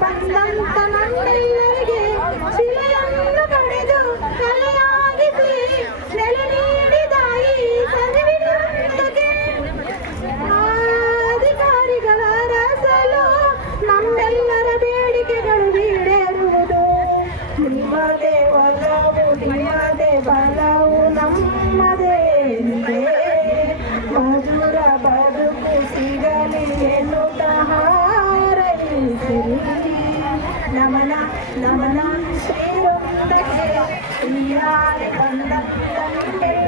ಬಂದಂತ ನಮ್ಮೆಲ್ಲರಿಗೆ ಶಿಲೆಯನ್ನು ಕಡೆದು ಕಲೆಯಾಗಿಸಿ ನೆಲೆ ನೀಡಿದಾಯಿ ಸರಿವಿಡುತ್ತಗೆ ಅಧಿಕಾರಿಗಳ ರಸಲು ನಮ್ಮೆಲ್ಲರ ಬೇಡಿಕೆಗಳು ಈಡೇರುವುದು. ನಿಮ್ಮದೇ ಒಲವು ನಿಮ್ಮದೇ ಬಲವು ನಮ್ಮದೇ. ಮಧುರ ಬದುಕು ಸಿಗಲಿ ಎನ್ನುತ್ತ ಹಾರೈಸಿರಿ. namana namana namana namana namana namana namana namana namana